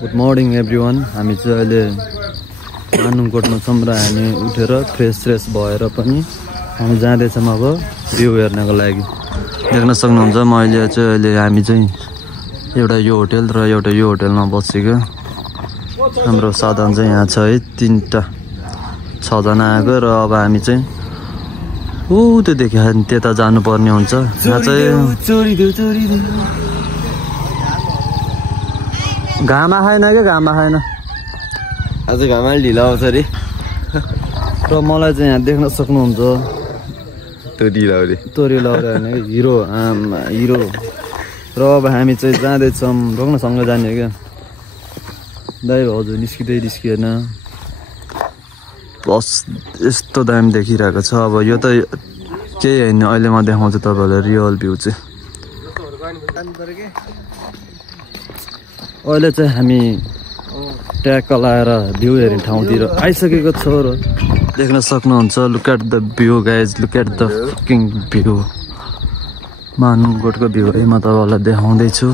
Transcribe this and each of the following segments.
Good morning everyone. हामी चाहिँ अहिले मानुङकोटमा छौँ र हामी उठेर फ्रेस भएर पनि हामी जाँदैछौँ अब भ्यू हेर्नको लागि। देख्न सक्नुहुन्छ हामी चाहिँ एउटा यो होटल र एउटा यो होटलमा बसेको। हाम्रो साधन चाहिँ यहाँ छ है, 6जना आएको र अब हामी चाहिँ त्यो देखि त्यता जानुपर्ने हुन्छ। यहाँ चाहिँ घाम आएन क्या, घाम आएन आज घाम ढिलो आउँछ अरे। र मलाई चाहिँ यहाँ देख्न सक्नुहुन्छ तोरी लाउने होइन हिरो हिरो। र अब हामी चाहिँ जाँदैछौँ रोक्नसँग जाने क्या। दाइ हजुर निस्किएन। बस यस्तो दामी देखिरहेको छ। अब यो त केही होइन, अहिले म देखाउँछु तपाईँहरूलाई रियल भ्यू चाहिँ। अहिले चाहिँ हामी ट्याक्क लाएर भ्यू हेर्ने ठाउँतिर आइसकेको छ र देख्न सक्नुहुन्छ। Look at the view guys, look at the fucking view. मानुङकोटको भ्यू है म तपाईँहरूलाई देखाउँदैछु।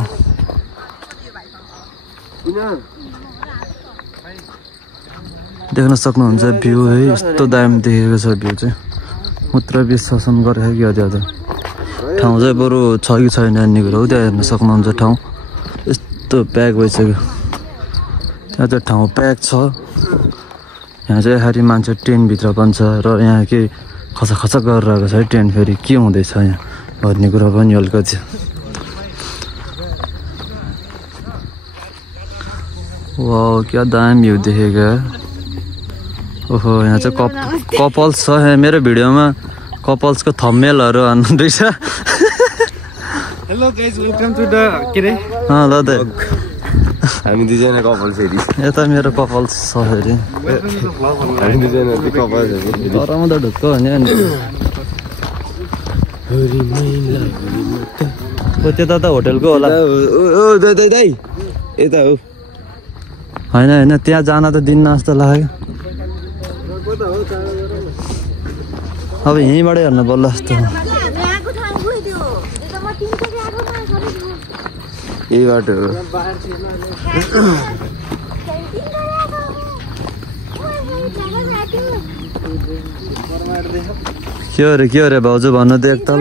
देख्न सक्नुहुन्छ भ्यू है, यस्तो दामी देखेको छ भ्यू चाहिँ। मात्र विश्वासन गरेर क्या त्यो ठाउँ चाहिँ बरु छ कि छैन भन्ने कुरो हो। त्यहाँ हेर्न सक्नुहुन्छ ठाउँ यस्तो प्याक भइसक्यो। त्यहाँ चाहिँ ठाउँ प्याक छ। यहाँ चाहिँ खालि मान्छे ट्रेनभित्र पनि छ र यहाँ केही खचा गरिरहेको छ है ट्रेन। फेरि के हुँदैछ यहाँ भन्ने कुरा पनि हल्का थियो। वाउ क्या दामी भ्यू देखेको। ओहो यहाँ चाहिँ कपल्स छ। मेरो भिडियोमा कपल्सको थम्बनेलहरू हान्नु रहेछ। Hello guys, welcome to the के ल त हामी दुईजना कपल फेरि यता मेरो कपल्स छ फेरि। हामी दुईजना कपल फेरि गरम त ढुक्क भने त्यता त होटलको होला। दाइ यता हो होइन त्यहाँ जान त दिन्न जस्तो लाग्यो। अब यहीँबाटै हेर्नु पर्ला जस्तो। यही बाटो हो। के अरे भाउजू भन्नु त एकताल।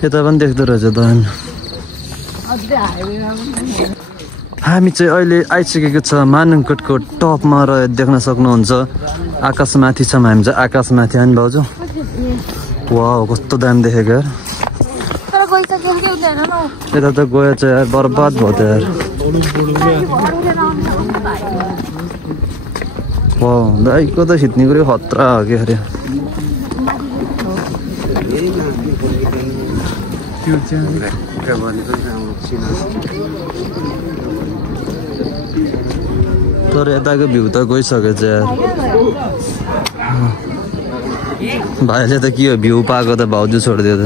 यता पनि देख्दो रहेछ त। हामी चाहिँ अहिले आइसकेको छ मानुङकोटको टपमा र देख्न सक्नुहुन्छ आकाशमाथि छौँ हामी चाहिँ। आकाशमाथि होइन भाउजू। वाउ कस्तो दामी देखेको यार। यता त गयो चाहिँ यार बर्बाद भयो त यार। वाउ दाइको त खिच्ने कुरो खतरा हो कि अरे। तर यताको भ्यू त गइसकेको छ यार। भाइले त के हो भ्यू पाएको त भाउजू छोडिदियो त।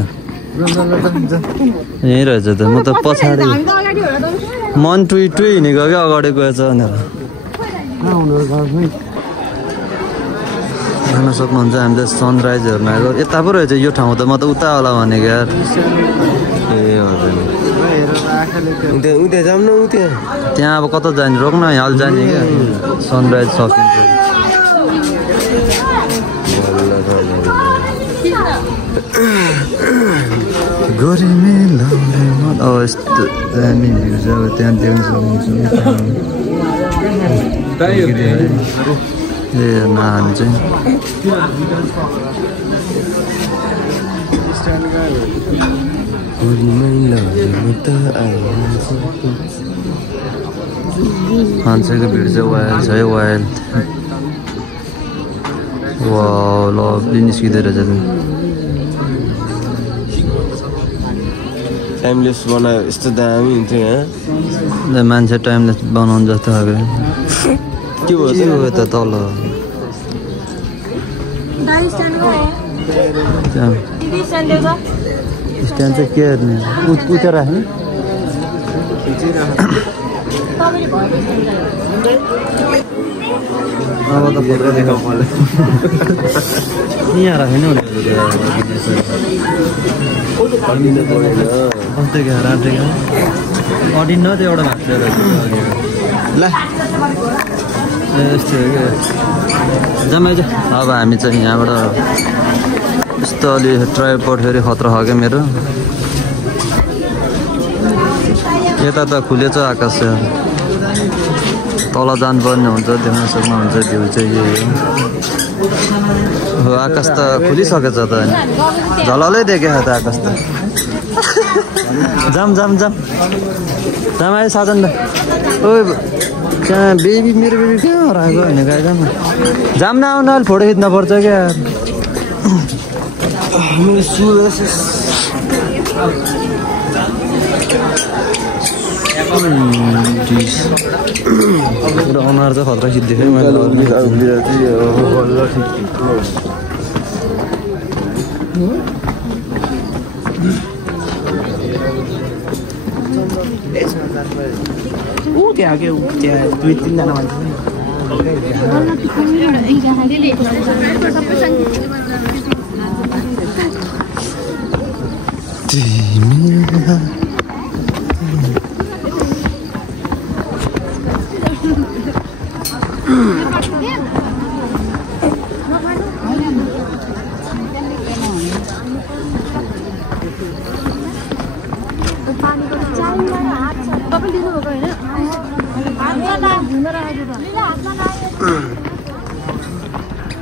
यहीँ रहेछ त। म त पछाडि मन टुई हिँडेको क्या अगाडि गएछ भनेर। हेर्न सक्नुहुन्छ हामीले सनराइज हेर्न आएको। यता पो रहेछ यो ठाउँ त। म त उता होला भनेको यार। ए हजुर जाऊँ न उता। त्यहाँ अब कता जाने रोक्न हाल जाने क्या। सनराइज सकिन्छ। यस्तो दामी भ्यू छ। अब त्यहाँ देख्न सक्नुहुन्छ। ए हामी चाहिँ मान्छेको भिड चाहिँ वाइल्ड छ है, वाइल्ड। वाउ लभली निस्किँदो रहेछ। टाइमलेस बनायो यस्तो दामी हुन्थ्यो यहाँ। मान्छे टाइमलेस बनाउनु जस्तो खालको के भयो त तल। स्ट्यान्ड चाहिँ के हेर्ने उता राख्ने। अब त यहाँ राख्नु नि कस्तो क्या राम्रै क्या अडिन्न त्यो एउटा भाँच्यो ल यस्तो हो क्या जम्मै चाहिँ अब हामी चाहिँ यहाँबाट यस्तो अलि ट्राइपोड फेरि खतरा हो क्या मेरो यता त खुलेछ आकाश तल जानुपर्ने हुन्छ देख्न सक्नुहुन्छ भ्यू चाहिँ यही हो आकाश त खुलिसकेछ त झललै देखेको त आकाश त जाम जाम जाम जाम आयो साधन ल ओ कहाँ बेबी मेरो बेबी कहाँ हराएको होइन गाई जाम जाम नआउनु अहिले फोटो खिच्न पर्छ क्या अनुहार चाहिँ खतरा खिच्दै मैले त्यहाँ के त्यहाँ 2-3 जना मान्छे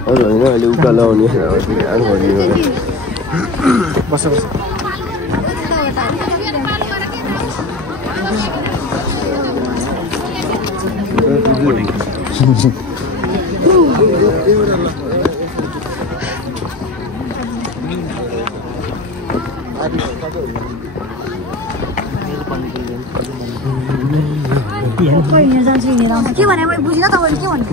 अरू होइन अहिले उकालो आउने बस बस के भने मैले बुझिन तपाईले के भन्नु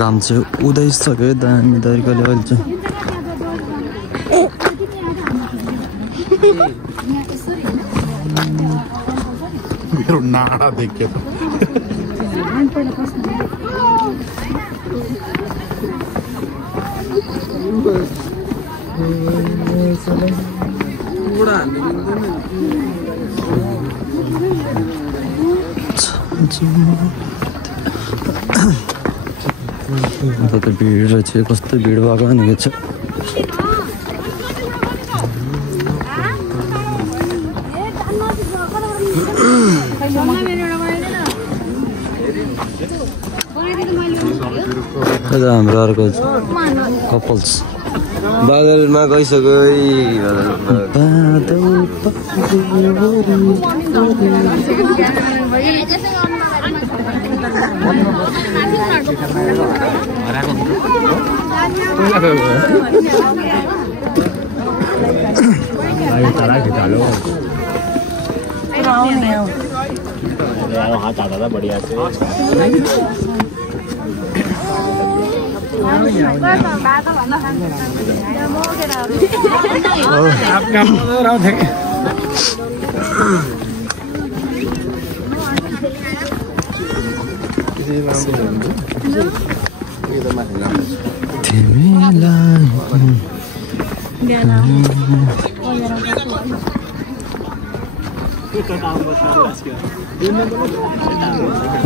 घाम चाहिँ उदाइसक्यो दामी तरिकाले अहिले चाहिँ मेरो नाडा देख्यो त भिड रहेछ कस्तो भिड भएको भनेको छ हाम्रो अर्को कपल्स बादलमा गइसक्यो हाथ आता था बढ़िया से आप काम रहा थे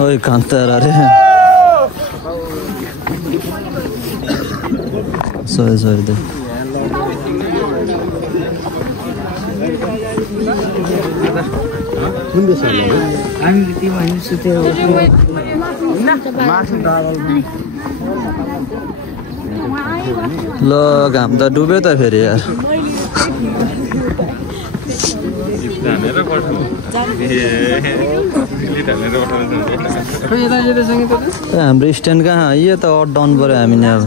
ओए कांतारा रे sorry दे ल घाम त डुब्यो त फेरि यार हाम्रो स्ट्यान्ड कहाँ यो त अप डाउन पऱ्यो हामी नि अब